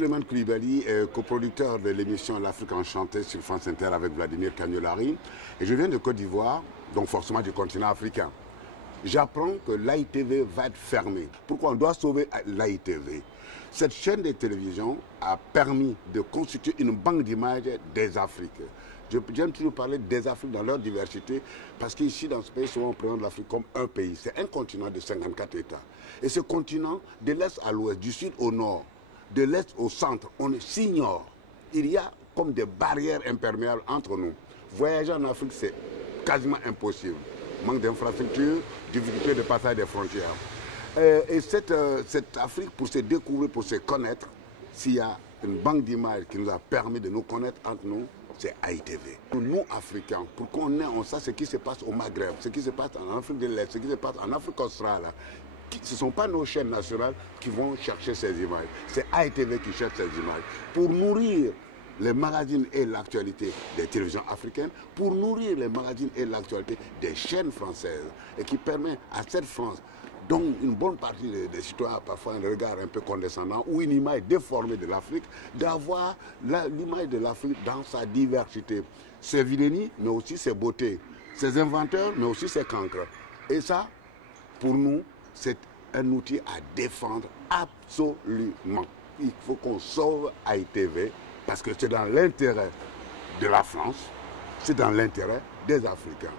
Suleiman Koulibaly, coproducteur de l'émission L'Afrique enchantée sur France Inter avec Vladimir Cagnolari. Et je viens de Côte d'Ivoire, donc forcément du continent africain. J'apprends que l'AITV va être fermée. Pourquoi on doit sauver l'AITV? Cette chaîne de télévision a permis de constituer une banque d'images des Afriques. J'aime toujours parler des Afriques dans leur diversité, parce qu'ici, dans ce pays, souvent on présente l'Afrique comme un pays. C'est un continent de 54 États. Et ce continent, de l'Est à l'Ouest, du Sud au Nord, de l'Est au centre, on s'ignore. Il y a comme des barrières imperméables entre nous. Voyager en Afrique, c'est quasiment impossible. Manque d'infrastructures, difficulté de passage des frontières. Et cette Afrique, pour se découvrir, pour se connaître, s'il y a une banque d'images qui nous a permis de nous connaître entre nous, c'est AITV. Nous, Africains, pour qu'on ait on sait ce qui se passe au Maghreb, ce qui se passe en Afrique de l'Est, ce qui se passe en Afrique australe, ce ne sont pas nos chaînes nationales qui vont chercher ces images. C'est AITV qui cherche ces images. Pour nourrir les magazines et l'actualité des télévisions africaines, pour nourrir les magazines et l'actualité des chaînes françaises, et qui permet à cette France, dont une bonne partie des citoyens a parfois un regard un peu condescendant ou une image déformée de l'Afrique, d'avoir l'image de l'Afrique dans sa diversité, ses vilainies, mais aussi ses beautés, ses inventeurs, mais aussi ses cancres. Et ça, pour nous, c'est un outil à défendre absolument. Il faut qu'on sauve AITV, parce que c'est dans l'intérêt de la France, c'est dans l'intérêt des Africains.